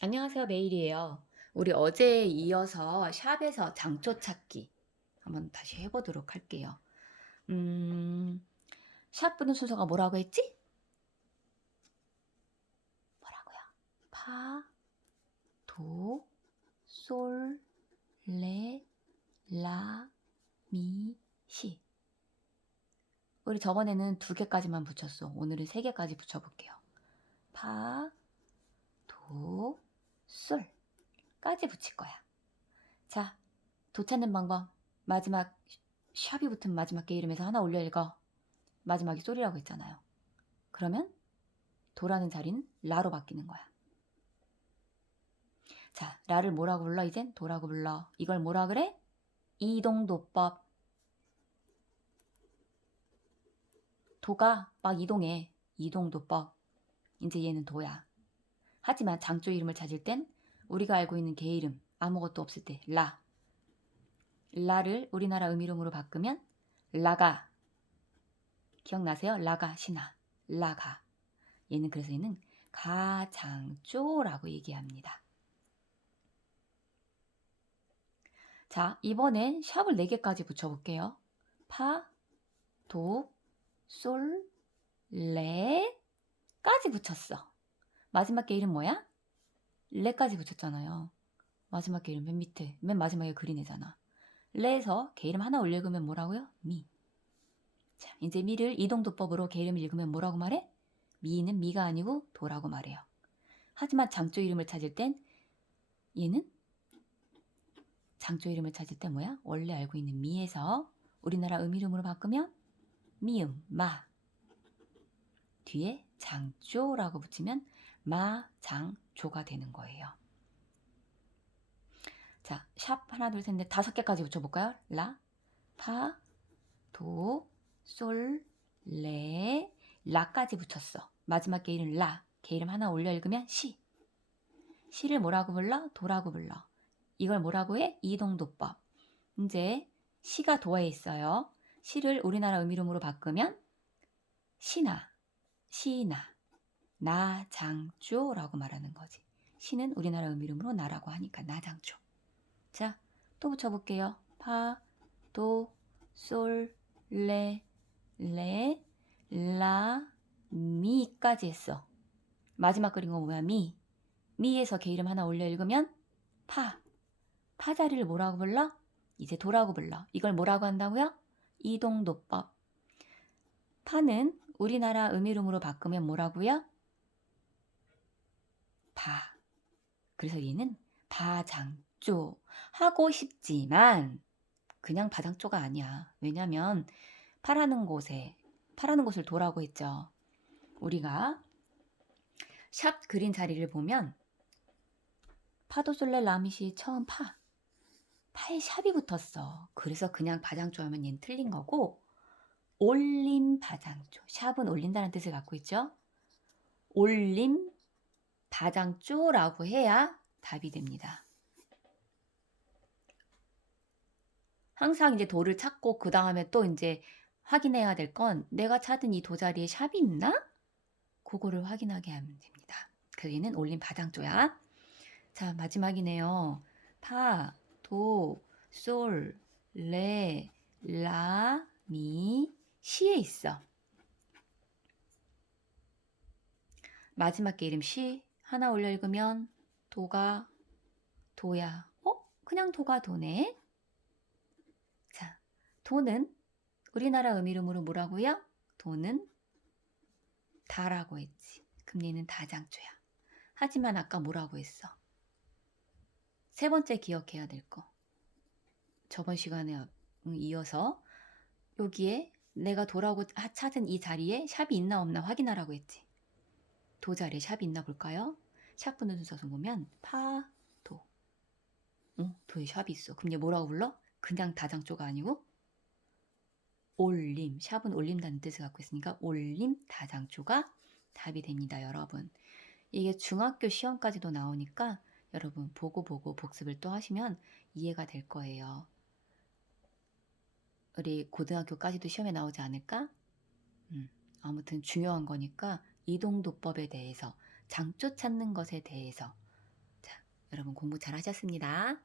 안녕하세요. 메일이에요. 우리 어제에 이어서 샵에서 장초 찾기 한번 다시 해보도록 할게요. 음, 샵 부는 순서가 뭐라고 했지? 뭐라고요? 파, 도, 솔, 레, 라, 미, 시. 우리 저번에는 두 개까지만 붙였어. 오늘은 세 개까지 붙여볼게요. 파, 도, 솔까지 붙일 거야. 자, 도 찾는 방법. 마지막 샵이 붙은 마지막 게 이름에서 하나 올려 읽어. 마지막이 솔이라고 했잖아요. 그러면 도라는 자리는 라로 바뀌는 거야. 자, 라를 뭐라고 불러? 이젠 도라고 불러. 이걸 뭐라 그래? 이동도법. 도가 막 이동해. 이동도법. 이제 얘는 도야. 하지만 장조 이름을 찾을 땐 우리가 알고 있는 개 이름 아무것도 없을 때 라. 라를 우리나라 음이름으로 바꾸면 라가. 기억나세요? 라가 신화. 라가. 얘는 그래서 얘는 가장조라고 얘기합니다. 자, 이번엔 샵을 4개까지 붙여볼게요. 파, 도, 솔, 레까지 붙였어. 마지막 게 이름 뭐야? 레까지 붙였잖아요. 마지막 게 이름 맨 밑에, 맨 마지막에 그리네잖아. 레에서 개 이름 하나 올려 읽으면 뭐라고요? 미. 자, 이제 미를 이동도법으로 개 이름을 읽으면 뭐라고 말해? 미는 미가 아니고 도라고 말해요. 하지만 장조 이름을 찾을 땐 얘는 장조 이름을 찾을 때 뭐야? 원래 알고 있는 미에서 우리나라 음 이름으로 바꾸면 미음, 마. 뒤에 장조라고 붙이면 마장 조가 되는 거예요. 자, 샵 하나, 둘, 셋, 넷, 다섯 개까지 붙여볼까요? 라, 파, 도, 솔, 레, 라까지 붙였어. 마지막 게 이름 라. 개 이름 하나 올려 읽으면 시. 시를 뭐라고 불러? 도라고 불러. 이걸 뭐라고 해? 이동도법. 이제 시가 도에 있어요. 시를 우리나라 음이름으로 바꾸면 시나, 시나, 나장조라고 말하는 거지. 시는 우리나라 음이름으로 나라고 하니까 나장조. 자, 또 붙여볼게요. 파, 도, 솔, 레, 레, 라, 미까지 했어. 마지막 그린 거 뭐야? 미. 미에서 개 이름 하나 올려 읽으면 파. 파 자리를 뭐라고 불러? 이제 도라고 불러. 이걸 뭐라고 한다고요? 이동도법. 파는 우리나라 음이름으로 바꾸면 뭐라고요? 바. 그래서 얘는 바장조 하고 싶지만 그냥 바장조가 아니야. 왜냐면 파라는 곳에 파라는 곳을 도라고 했죠. 우리가 샵 그린 자리를 보면 파도솔레 라미시 처음 파 파에 샵이 붙었어. 그래서 그냥 바장조 하면 얘는 틀린 거고 올림 바장조 샵은 올린다는 뜻을 갖고 있죠. 올림 바장조라고 해야 답이 됩니다. 항상 이제 도를 찾고 그 다음에 또 이제 확인해야 될 건 내가 찾은 이 도 자리에 샵이 있나? 그거를 확인하게 하면 됩니다. 그게는 올림 바장조야. 자 마지막이네요. 파, 도, 솔, 레, 라, 미, 시에 있어. 마지막 게 이름 시 하나 올려 읽으면 도가 도야. 어? 그냥 도가 도네. 자, 도는 우리나라 음이름으로 뭐라고요? 도는 다라고 했지. 그럼 얘는 다장조야. 하지만 아까 뭐라고 했어? 세 번째 기억해야 될 거. 저번 시간에 이어서 여기에 내가 도라고 찾은 이 자리에 샵이 있나 없나 확인하라고 했지. 도 자리에 샵이 있나 볼까요? 샵 붙는 순서 보면 파, 도. 어, 도에 샵이 있어. 그럼 얘 뭐라고 불러? 그냥 다장조가 아니고 올림. 샵은 올린다는 뜻을 갖고 있으니까 올림 다장조가 답이 됩니다, 여러분. 이게 중학교 시험까지도 나오니까 여러분 보고 보고 복습을 또 하시면 이해가 될 거예요. 우리 고등학교까지도 시험에 나오지 않을까? 음, 아무튼 중요한 거니까 이동도법에 대해서 장조 찾는 것에 대해서. 자, 여러분 공부 잘 하셨습니다.